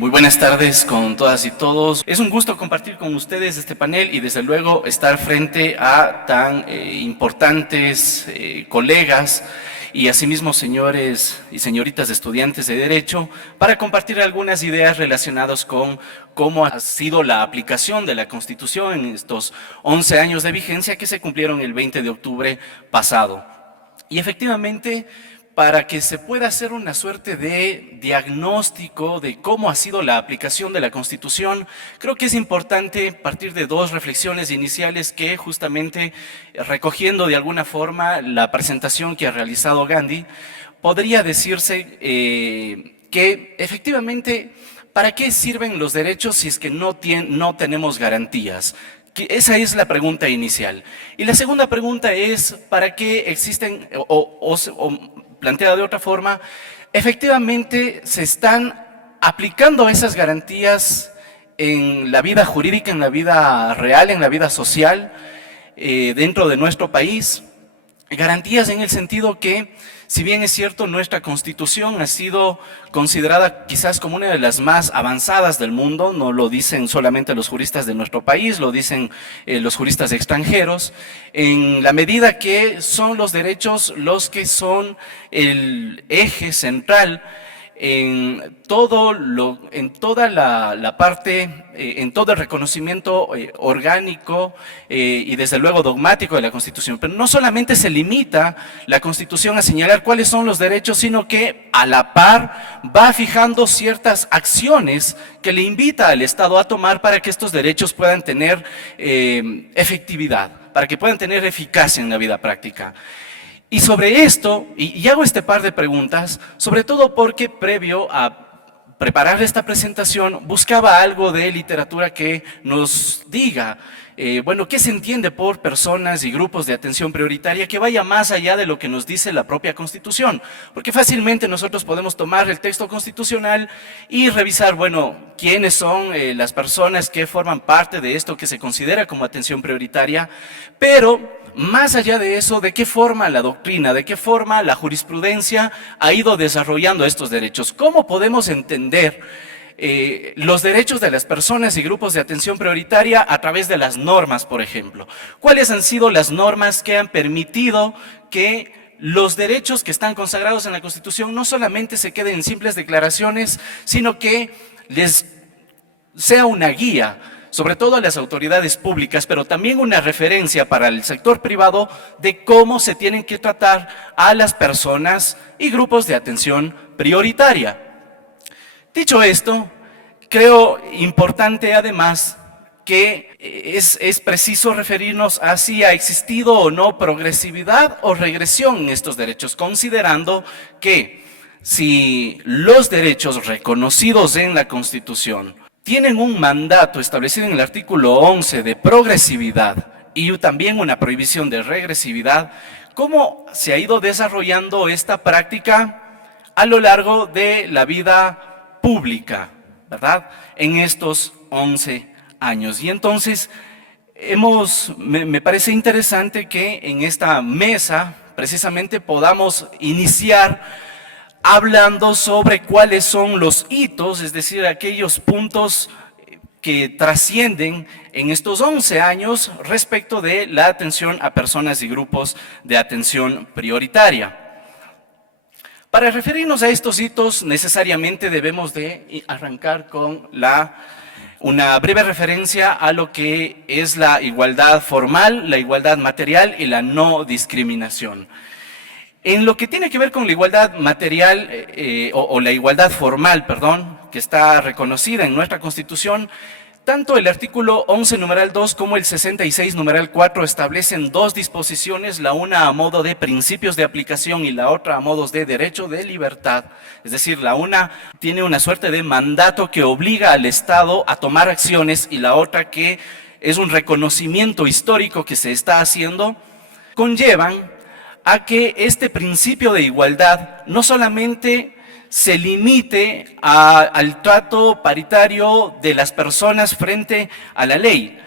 Muy buenas tardes con todas y todos. Es un gusto compartir con ustedes este panel y desde luego estar frente a tan importantes colegas y asimismo señores y señoritas estudiantes de Derecho para compartir algunas ideas relacionadas con cómo ha sido la aplicación de la Constitución en estos 11 años de vigencia que se cumplieron el 20 de octubre pasado. Y efectivamente, para que se pueda hacer una suerte de diagnóstico de cómo ha sido la aplicación de la Constitución, creo que es importante partir de dos reflexiones iniciales que justamente recogiendo de alguna forma la presentación que ha realizado Gandhi, podría decirse que efectivamente, ¿para qué sirven los derechos si es que no tenemos garantías? Esa es la pregunta inicial. Y la segunda pregunta es, ¿para qué existen, planteada de otra forma, efectivamente se están aplicando esas garantías en la vida jurídica, en la vida real, en la vida social, dentro de nuestro país? Garantías en el sentido que, si bien es cierto, nuestra Constitución ha sido considerada quizás como una de las más avanzadas del mundo, no lo dicen solamente los juristas de nuestro país, lo dicen los juristas extranjeros, en la medida que son los derechos los que son el eje central en toda la parte, en todo el reconocimiento orgánico y desde luego dogmático de la Constitución. Pero no solamente se limita la Constitución a señalar cuáles son los derechos, sino que a la par va fijando ciertas acciones que le invita al Estado a tomar para que estos derechos puedan tener efectividad, para que puedan tener eficacia en la vida práctica. Y sobre esto, y hago este par de preguntas, sobre todo porque previo a preparar esta presentación buscaba algo de literatura que nos diga, bueno, qué se entiende por personas y grupos de atención prioritaria que vaya más allá de lo que nos dice la propia Constitución. Porque fácilmente nosotros podemos tomar el texto constitucional y revisar, bueno, quiénes son las personas que forman parte de esto que se considera como atención prioritaria, pero más allá de eso, ¿de qué forma la doctrina, de qué forma la jurisprudencia ha ido desarrollando estos derechos? ¿Cómo podemos entender los derechos de las personas y grupos de atención prioritaria a través de las normas, por ejemplo? ¿Cuáles han sido las normas que han permitido que los derechos que están consagrados en la Constitución no solamente se queden en simples declaraciones, sino que les sea una guía, sobre todo a las autoridades públicas, pero también una referencia para el sector privado de cómo se tienen que tratar a las personas y grupos de atención prioritaria? Dicho esto, creo importante además que es preciso referirnos a si ha existido o no progresividad o regresión en estos derechos, considerando que si los derechos reconocidos en la Constitución tienen un mandato establecido en el artículo 11 de progresividad y también una prohibición de regresividad, ¿cómo se ha ido desarrollando esta práctica a lo largo de la vida pública, verdad? En estos 11 años. Y entonces, me parece interesante que en esta mesa precisamente podamos iniciar hablando sobre cuáles son los hitos, es decir, aquellos puntos que trascienden en estos 11 años respecto de la atención a personas y grupos de atención prioritaria. Para referirnos a estos hitos, necesariamente debemos de arrancar con una breve referencia a lo que es la igualdad formal, la igualdad material y la no discriminación. En lo que tiene que ver con la igualdad material o la igualdad formal, perdón, que está reconocida en nuestra Constitución, tanto el artículo 11, numeral 2, como el 66, numeral 4, establecen dos disposiciones, la una a modo de principios de aplicación y la otra a modos de derecho de libertad. Es decir, la una tiene una suerte de mandato que obliga al Estado a tomar acciones y la otra, que es un reconocimiento histórico que se está haciendo, conllevan a que este principio de igualdad no solamente se limite al trato paritario de las personas frente a la ley.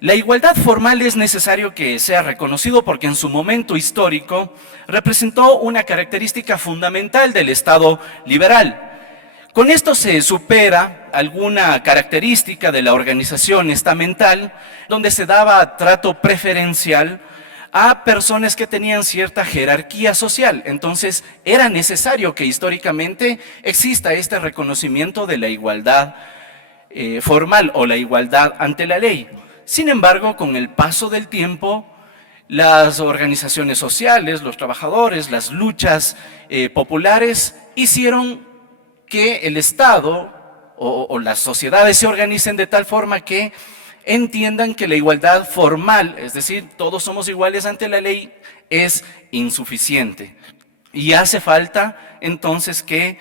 La igualdad formal es necesario que sea reconocido porque en su momento histórico representó una característica fundamental del Estado liberal. Con esto se supera alguna característica de la organización estamental donde se daba trato preferencial a personas que tenían cierta jerarquía social. Entonces, era necesario que históricamente exista este reconocimiento de la igualdad formal o la igualdad ante la ley. Sin embargo, con el paso del tiempo, las organizaciones sociales, los trabajadores, las luchas populares hicieron que el Estado o las sociedades se organicen de tal forma que entiendan que la igualdad formal, es decir, todos somos iguales ante la ley, es insuficiente. Y hace falta entonces que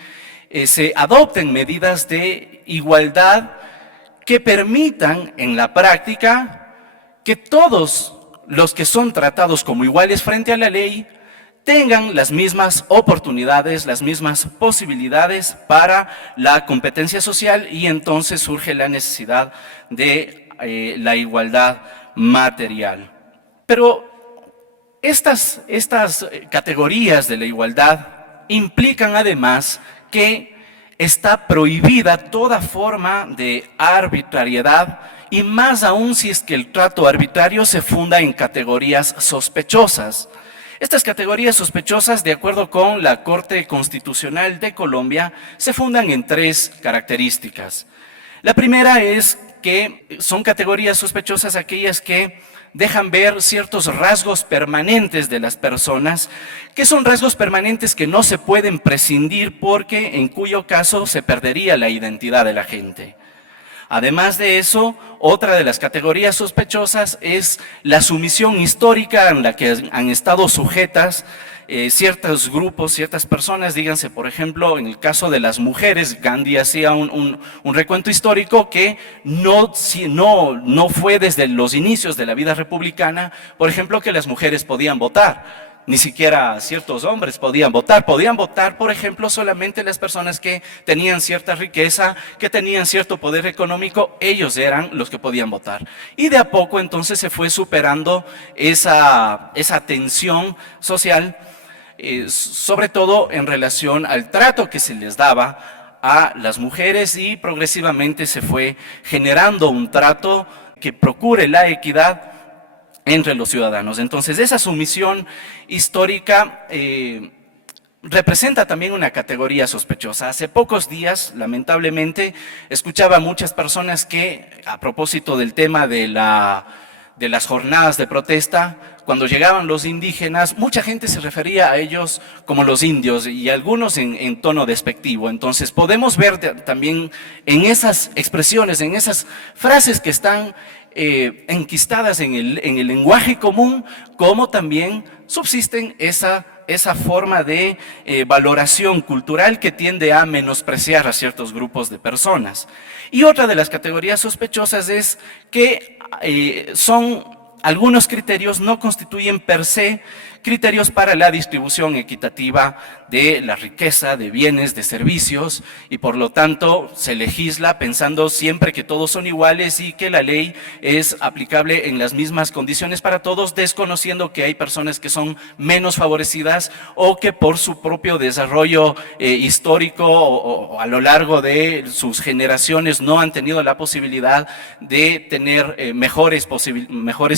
se adopten medidas de igualdad que permitan en la práctica que todos los que son tratados como iguales frente a la ley tengan las mismas oportunidades, las mismas posibilidades para la competencia social, y entonces surge la necesidad de la igualdad material. Pero estas categorías de la igualdad implican además que está prohibida toda forma de arbitrariedad, y más aún si es que el trato arbitrario se funda en categorías sospechosas. Estas categorías sospechosas, de acuerdo con la Corte Constitucional de Colombia, se fundan en 3 características. La primera es que son categorías sospechosas aquellas que dejan ver ciertos rasgos permanentes de las personas, que son rasgos permanentes que no se pueden prescindir porque en cuyo caso se perdería la identidad de la gente. Además de eso, otra de las categorías sospechosas es la sumisión histórica en la que han estado sujetas ciertos grupos, ciertas personas. Díganse, por ejemplo, en el caso de las mujeres, Gandhi hacía un recuento histórico que no fue desde los inicios de la vida republicana, por ejemplo, que las mujeres podían votar. Ni siquiera ciertos hombres podían votar. Podían votar, por ejemplo, solamente las personas que tenían cierta riqueza, que tenían cierto poder económico. Ellos eran los que podían votar. Y de a poco entonces se fue superando esa tensión social, sobre todo en relación al trato que se les daba a las mujeres, y progresivamente se fue generando un trato que procure la equidad entre los ciudadanos. Entonces, esa sumisión histórica representa también una categoría sospechosa. Hace pocos días, lamentablemente, escuchaba a muchas personas que, a propósito del tema de las jornadas de protesta, cuando llegaban los indígenas, mucha gente se refería a ellos como los indios, y algunos en tono despectivo. Entonces podemos ver también en esas expresiones, en esas frases que están enquistadas en el lenguaje común, como también subsisten esa forma de valoración cultural que tiende a menospreciar a ciertos grupos de personas. Y otra de las categorías sospechosas es que algunos criterios no constituyen per se criterios para la distribución equitativa de la riqueza, de bienes, de servicios, y por lo tanto se legisla pensando siempre que todos son iguales y que la ley es aplicable en las mismas condiciones para todos, desconociendo que hay personas que son menos favorecidas o que por su propio desarrollo histórico o a lo largo de sus generaciones no han tenido la posibilidad de tener mejores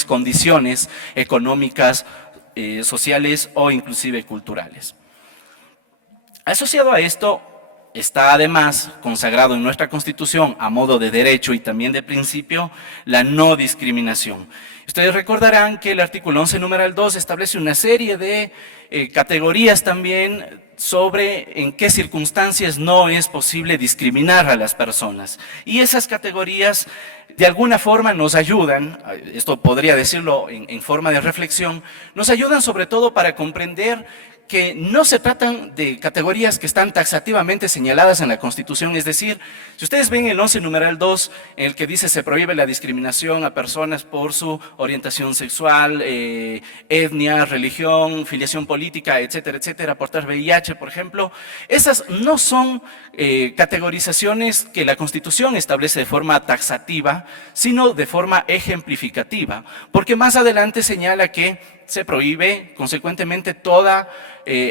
condiciones económicas, sociales o inclusive culturales. Asociado a esto está además consagrado en nuestra Constitución a modo de derecho y también de principio la no discriminación. Ustedes recordarán que el artículo 11, numeral 2 establece una serie de categorías también sobre en qué circunstancias no es posible discriminar a las personas. Y esas categorías de alguna forma nos ayudan, esto podría decirlo en forma de reflexión, nos ayudan sobre todo para comprender que no se tratan de categorías que están taxativamente señaladas en la Constitución. Es decir, si ustedes ven el 11 numeral 2, en el que dice se prohíbe la discriminación a personas por su orientación sexual, etnia, religión, filiación política, etcétera, etcétera, portar VIH, por ejemplo, esas no son categorizaciones que la Constitución establece de forma taxativa, sino de forma ejemplificativa, porque más adelante señala que se prohíbe consecuentemente toda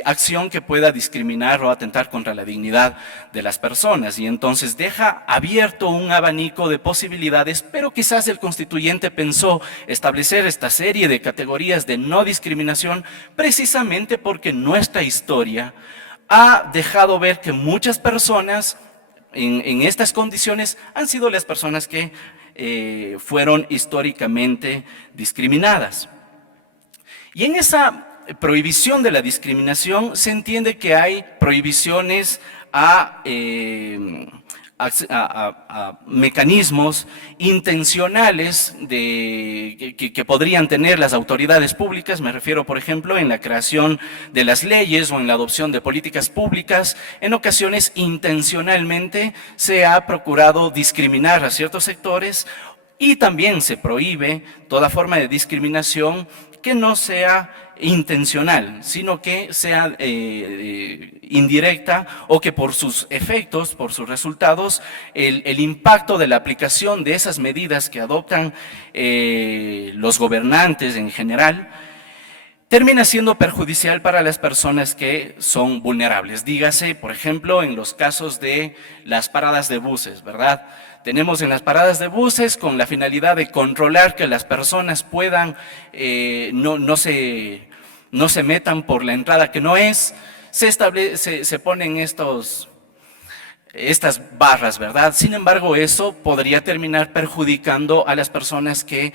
acción que pueda discriminar o atentar contra la dignidad de las personas, y entonces deja abierto un abanico de posibilidades, pero quizás el constituyente pensó establecer esta serie de categorías de no discriminación precisamente porque nuestra historia ha dejado ver que muchas personas en estas condiciones han sido las personas que fueron históricamente discriminadas. Y en esa prohibición de la discriminación se entiende que hay prohibiciones a mecanismos intencionales que podrían tener las autoridades públicas. Me refiero, por ejemplo, en la creación de las leyes o en la adopción de políticas públicas. En ocasiones, intencionalmente se ha procurado discriminar a ciertos sectores, y también se prohíbe toda forma de discriminación que no sea intencional, sino que sea indirecta, o que por sus efectos, por sus resultados, el impacto de la aplicación de esas medidas que adoptan los gobernantes en general, termina siendo perjudicial para las personas que son vulnerables. Dígase, por ejemplo, en los casos de las paradas de buses, ¿verdad? Tenemos en las paradas de buses, con la finalidad de controlar que las personas puedan, no se metan por la entrada que no es, se ponen estas barras, ¿verdad? Sin embargo, eso podría terminar perjudicando a las personas que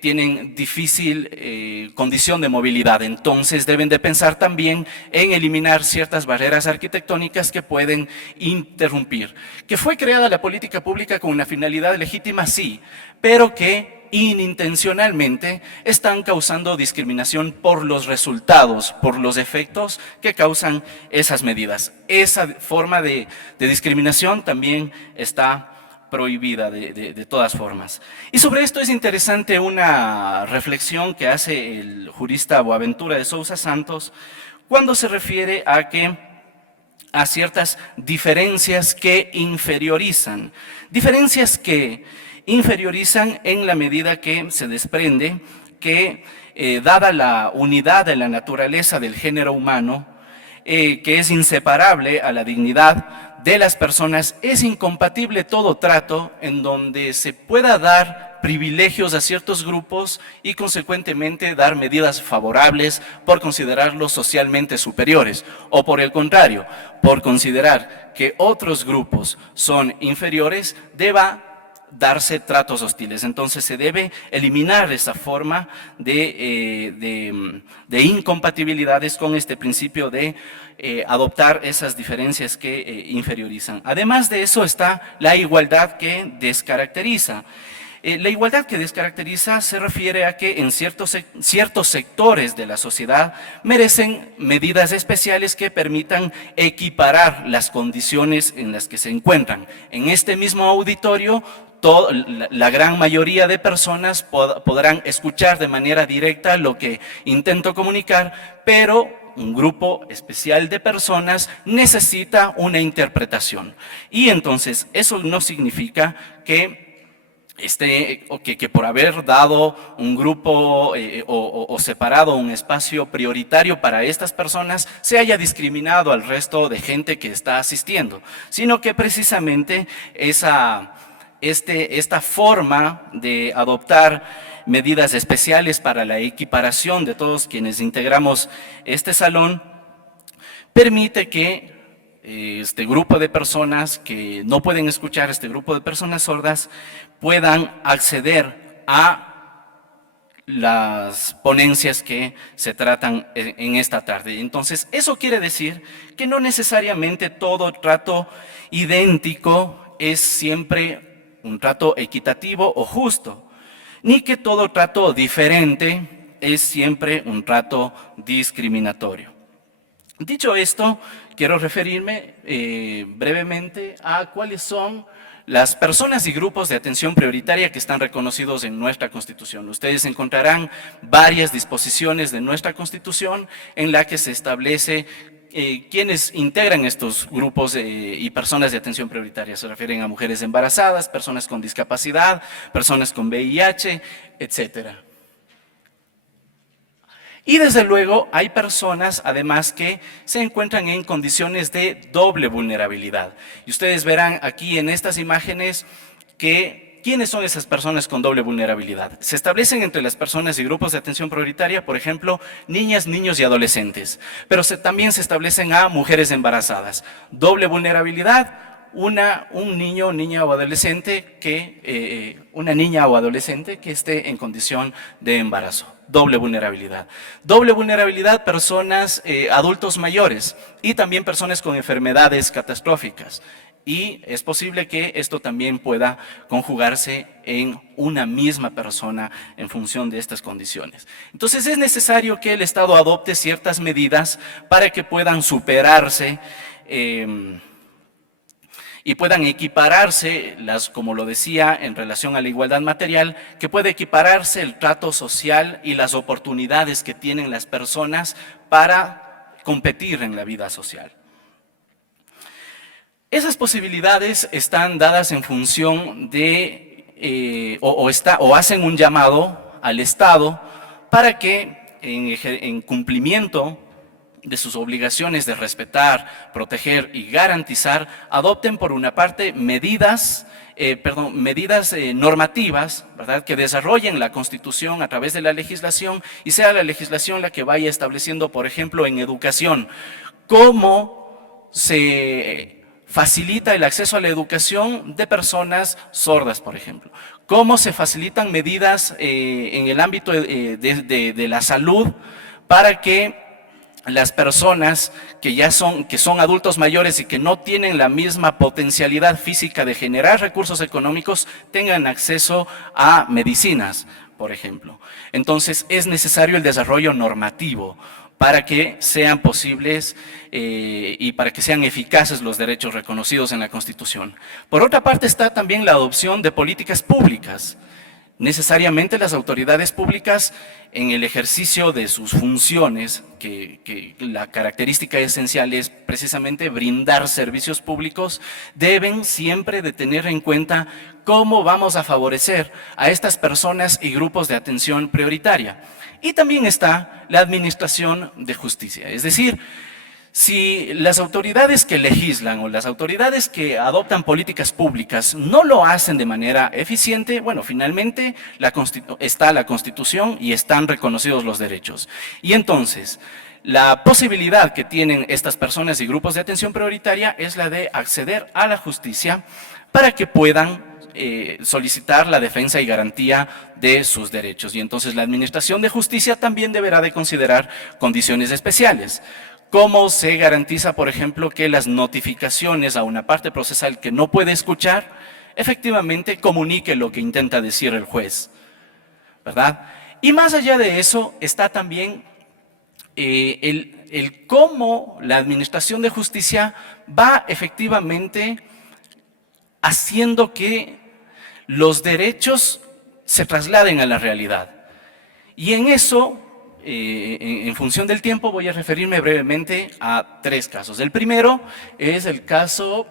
tienen difícil condición de movilidad. Entonces deben de pensar también en eliminar ciertas barreras arquitectónicas que pueden interrumpir. ¿Que fue creada la política pública con una finalidad legítima? Sí, pero que inintencionalmente están causando discriminación por los resultados, por los efectos que causan esas medidas. Esa forma de discriminación también está prohibida de todas formas. Y sobre esto es interesante una reflexión que hace el jurista Boaventura de Sousa Santos cuando se refiere a ciertas diferencias que inferiorizan. Diferencias que inferiorizan en la medida que se desprende que, dada la unidad de la naturaleza del género humano, que es inseparable a la dignidad de las personas, es incompatible todo trato en donde se pueda dar privilegios a ciertos grupos y consecuentemente dar medidas favorables por considerarlos socialmente superiores, o por el contrario, por considerar que otros grupos son inferiores, deba darse tratos hostiles. Entonces se debe eliminar esa forma de incompatibilidades con este principio de adoptar esas diferencias que inferiorizan. Además de eso está la igualdad que descaracteriza. La igualdad que descaracteriza se refiere a que en ciertos sectores de la sociedad merecen medidas especiales que permitan equiparar las condiciones en las que se encuentran. En este mismo auditorio, la gran mayoría de personas podrán escuchar de manera directa lo que intento comunicar, pero un grupo especial de personas necesita una interpretación. Y entonces eso no significa que que por haber dado un grupo o separado un espacio prioritario para estas personas se haya discriminado al resto de gente que está asistiendo, sino que precisamente esta forma de adoptar medidas especiales para la equiparación de todos quienes integramos este salón permite que este grupo de personas que no pueden escuchar, este grupo de personas sordas, puedan acceder a las ponencias que se tratan en esta tarde. Entonces, eso quiere decir que no necesariamente todo trato idéntico es siempre un trato equitativo o justo, ni que todo trato diferente es siempre un trato discriminatorio. Dicho esto, quiero referirme brevemente a cuáles son las personas y grupos de atención prioritaria que están reconocidos en nuestra Constitución. Ustedes encontrarán varias disposiciones de nuestra Constitución en la que se establece quienes integran estos grupos y personas de atención prioritaria. Se refieren a mujeres embarazadas, personas con discapacidad, personas con VIH, etcétera. Y desde luego hay personas además que se encuentran en condiciones de doble vulnerabilidad. Y ustedes verán aquí en estas imágenes que ¿quiénes son esas personas con doble vulnerabilidad? Se establecen entre las personas y grupos de atención prioritaria, por ejemplo, niñas, niños y adolescentes. Pero también se establecen a mujeres embarazadas. Doble vulnerabilidad. Un niño, niña o adolescente una niña o adolescente que esté en condición de embarazo. Doble vulnerabilidad. Doble vulnerabilidad, personas, adultos mayores y también personas con enfermedades catastróficas. Y es posible que esto también pueda conjugarse en una misma persona en función de estas condiciones. Entonces es necesario que el Estado adopte ciertas medidas para que puedan superarse y puedan equipararse, como lo decía, en relación a la igualdad material, que pueda equipararse el trato social y las oportunidades que tienen las personas para competir en la vida social. Esas posibilidades están dadas en función de, o hacen un llamado al Estado para que en cumplimiento de sus obligaciones de respetar, proteger y garantizar, adopten por una parte medidas normativas, ¿verdad?, que desarrollen la Constitución a través de la legislación y sea la legislación la que vaya estableciendo, por ejemplo, en educación, cómo se facilita el acceso a la educación de personas sordas, por ejemplo. Cómo se facilitan medidas en el ámbito de la salud para que las personas que son adultos mayores y que no tienen la misma potencialidad física de generar recursos económicos tengan acceso a medicinas, por ejemplo. Entonces es necesario el desarrollo normativo para que sean posibles y para que sean eficaces los derechos reconocidos en la Constitución. Por otra parte está también la adopción de políticas públicas. Necesariamente las autoridades públicas en el ejercicio de sus funciones, que la característica esencial es precisamente brindar servicios públicos, deben siempre de tener en cuenta cómo vamos a favorecer a estas personas y grupos de atención prioritaria. Y también está la administración de justicia, es decir, si las autoridades que legislan o las autoridades que adoptan políticas públicas no lo hacen de manera eficiente, bueno, finalmente está la Constitución y están reconocidos los derechos. Y entonces, la posibilidad que tienen estas personas y grupos de atención prioritaria es la de acceder a la justicia para que puedan solicitar la defensa y garantía de sus derechos. Y entonces la Administración de Justicia también deberá de considerar condiciones especiales. ¿Cómo se garantiza, por ejemplo, que las notificaciones a una parte procesal que no puede escuchar, efectivamente comunique lo que intenta decir el juez? ¿Verdad? Y más allá de eso está también el cómo la Administración de Justicia va efectivamente haciendo que los derechos se trasladen a la realidad. Y en eso, en función del tiempo, voy a referirme brevemente a 3 casos. El primero es el caso,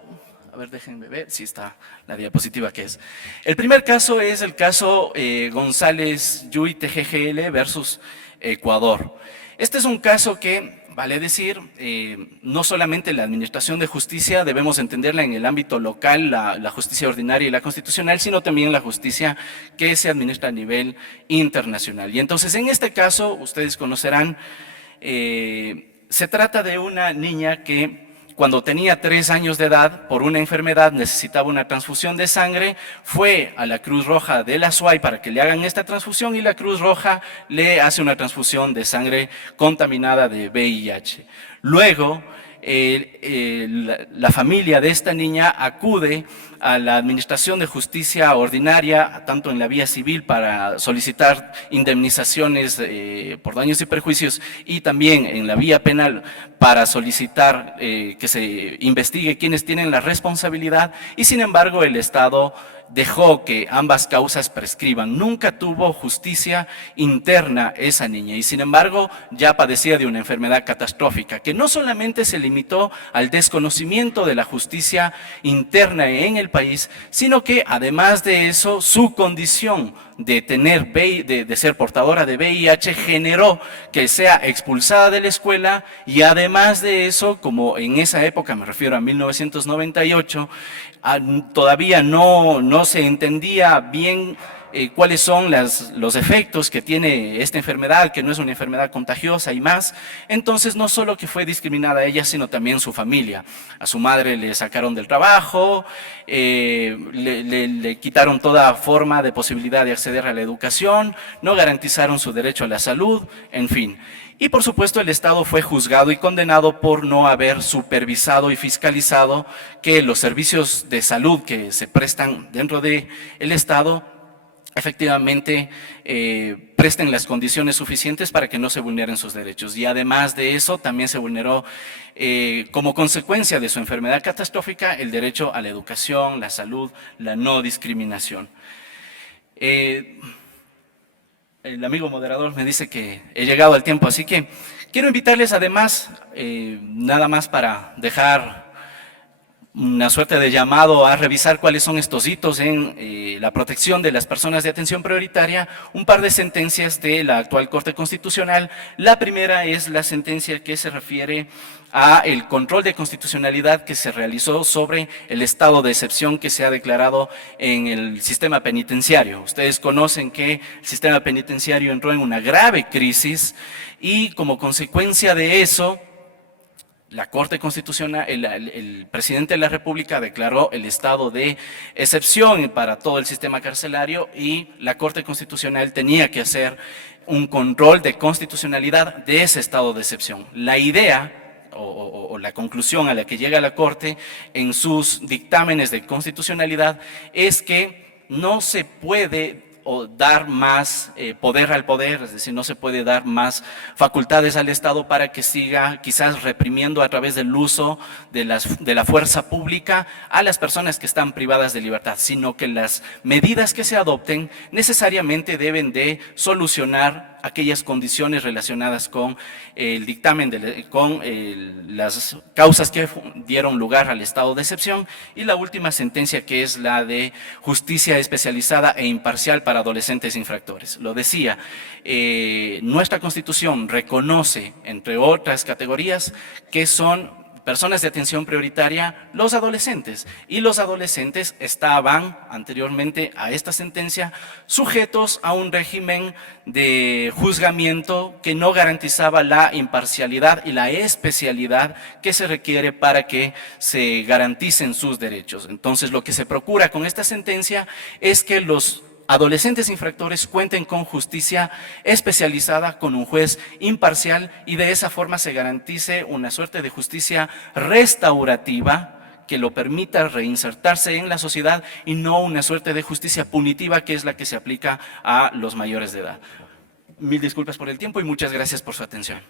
a ver, déjenme ver si está la diapositiva que es. El primer caso es el caso González Yuy TGGL versus Ecuador. Este es un caso que, vale decir, no solamente la Administración de Justicia debemos entenderla en el ámbito local, la justicia ordinaria y la constitucional, sino también la justicia que se administra a nivel internacional. Y entonces, en este caso, ustedes conocerán, se trata de una niña que cuando tenía 3 años de edad, por una enfermedad necesitaba una transfusión de sangre, fue a la Cruz Roja de la SUAY para que le hagan esta transfusión y la Cruz Roja le hace una transfusión de sangre contaminada de VIH. Luego, la familia de esta niña acude a la Administración de Justicia Ordinaria, tanto en la vía civil para solicitar indemnizaciones por daños y perjuicios y también en la vía penal para solicitar que se investigue quiénes tienen la responsabilidad y sin embargo el Estado dejó que ambas causas prescriban. Nunca tuvo justicia interna esa niña y sin embargo ya padecía de una enfermedad catastrófica que no solamente se limitó al desconocimiento de la justicia interna en el país, sino que además de eso su condición de tener de ser portadora de VIH generó que sea expulsada de la escuela y además de eso, como en esa época, me refiero a 1998, todavía no se entendía bien cuáles son los efectos que tiene esta enfermedad, que no es una enfermedad contagiosa y más. Entonces no solo que fue discriminada a ella, sino también su familia. A su madre le sacaron del trabajo, le quitaron toda forma de posibilidad de acceder a la educación, no garantizaron su derecho a la salud, en fin. Y por supuesto el Estado fue juzgado y condenado por no haber supervisado y fiscalizado que los servicios de salud que se prestan dentro del Estado efectivamente presten las condiciones suficientes para que no se vulneren sus derechos. Y además de eso, también se vulneró, como consecuencia de su enfermedad catastrófica, el derecho a la educación, la salud, la no discriminación. El amigo moderador me dice que he llegado al tiempo, así que quiero invitarles además, nada más para dejar una suerte de llamado a revisar cuáles son estos hitos en la protección de las personas de atención prioritaria, un par de sentencias de la actual Corte Constitucional. La primera es la sentencia que se refiere a el control de constitucionalidad que se realizó sobre el estado de excepción que se ha declarado en el sistema penitenciario. Ustedes conocen que el sistema penitenciario entró en una grave crisis y como consecuencia de eso, la Corte Constitucional, el presidente de la República declaró el estado de excepción para todo el sistema carcelario y la Corte Constitucional tenía que hacer un control de constitucionalidad de ese estado de excepción. La idea o la conclusión a la que llega la Corte en sus dictámenes de constitucionalidad es que no se puede dar más poder al poder, es decir, no se puede dar más facultades al Estado para que siga quizás reprimiendo a través del uso de la fuerza pública a las personas que están privadas de libertad, sino que las medidas que se adopten necesariamente deben de solucionar aquellas condiciones relacionadas con el dictamen, las causas que dieron lugar al estado de excepción y la última sentencia que es la de justicia especializada e imparcial para adolescentes infractores. Lo decía, nuestra Constitución reconoce, entre otras categorías, que son personas de atención prioritaria, los adolescentes. Y los adolescentes estaban, anteriormente a esta sentencia, sujetos a un régimen de juzgamiento que no garantizaba la imparcialidad y la especialidad que se requiere para que se garanticen sus derechos. Entonces, lo que se procura con esta sentencia es que los adolescentes infractores cuenten con justicia especializada, con un juez imparcial y de esa forma se garantice una suerte de justicia restaurativa que lo permita reinsertarse en la sociedad y no una suerte de justicia punitiva que es la que se aplica a los mayores de edad. Mil disculpas por el tiempo y muchas gracias por su atención.